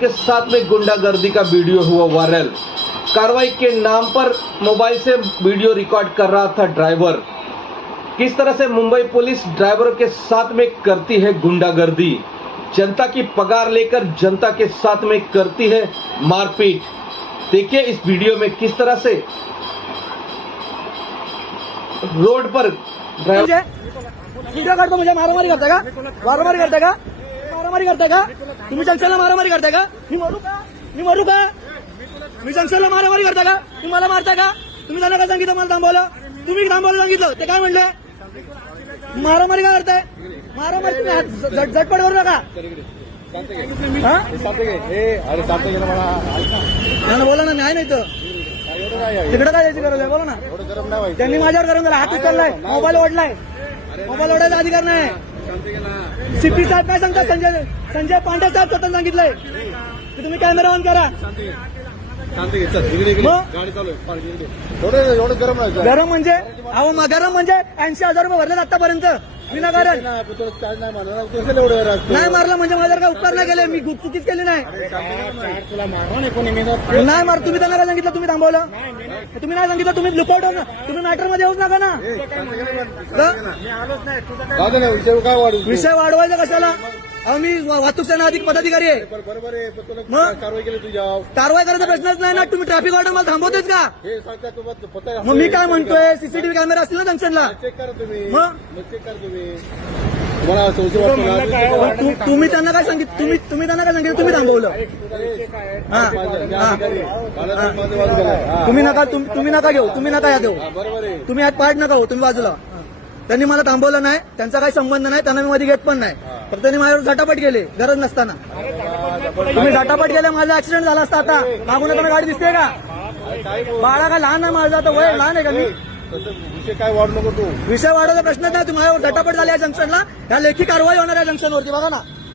के साथ में गुंडागर्दी का वीडियो हुआ वायरल। कार्रवाई के नाम पर मोबाइल से वीडियो रिकॉर्ड कर रहा था ड्राइवर। किस तरह से मुंबई पुलिस ड्राइवरों के साथ में करती है गुंडागर्दी, जनता की पगार लेकर जनता के साथ में करती है मारपीट। देखिए इस वीडियो में किस तरह से रोड पर ड्राइवर वीडियो काढतो म्हणजे मारामारी करताय का? मारामारी करताय का? मारामारी करताय का? तुम्ही जंक्शनला मारामारी करताय का? मी मारू का? मी मारू का? मी जंक्शनला मारामारी करताय का? तुम्ही मला मारताय का? तुम्ही त्यांना काय सांगितलं? मला थांबवलं. तुम्ही थांबवलं सांगितलं ते काय म्हणले? मारामारी का करताय? मारामारी तुम्ही झटपट करू नका. बोला ना, न्याय नाही तर तिकडे काय यायची गरज आहे? बोला ना. त्यांनी माझ्यावर करून दिला, हात उचललाय, मोबाईल ओढलाय. मोबाईल ओढायचा अधिकार नाही. सीपी साहेब काय सांगतात? संजय पांडे साहेब स्वतः सांगितलंय की तुम्ही कॅमेरा ऑन करा. गरम म्हणजे अहो गरम म्हणजे 80,000 रुपये भरलेत आतापर्यंत विनाकारण. नाही मारला म्हणजे माझ्यावर काय उपकार नाही केले, मी चुकीच केली नाही. नाही मार. तुम्ही त्यांना काय सांगितलं? तुम्ही थांबवलं. तुम्ही नाही सांगितलं, तुम्ही लुकआउट हो ना. तुम्ही मॅटर मध्ये येऊच नका ना. विषय वाढवायचा कशाला? अहो मी वाहतूक सेना अधिक पदाधिकारी आहे. कारवाई करायचा प्रश्नच नाही ना. तुम्ही ट्रॅफिक ऑर्डर मला थांबवतेच का? मग मी काय म्हणतोय, सीसीटीव्ही कॅमेरा असतील ना जंक्शनला. तुम्ही त्यांना काय सांगितलं? तुम्ही त्यांना काय सांगितलं? तुम्ही थांबवलं. तुम्ही नका घेऊ. तुम्ही नका या देऊ. तुम्ही यात पार्ट नका हो. तुम्ही बाजूला. त्यांनी मला थांबवलं नाही, त्यांचा काही संबंध नाही. त्यांना मी मध्ये घेत पण नाही. फक्त त्यांनी माझ्यावर झटापट केले गरज नसताना. तुम्ही झटापट केले, माझा ऍक्सिडेंट झाला असता. आता मागून त्यांना गाडी दिसते का? बाळा का लहान आहे माझा? तर वय लहान आहे का? मी विषय काय वाढू नको तू. विषय वाढवायचा प्रश्नच नाही. तुम्हाला झटापट झाली या जंक्शनला. या लेखी कारवाई होणार आहे जंक्शनवरती. बघा ना.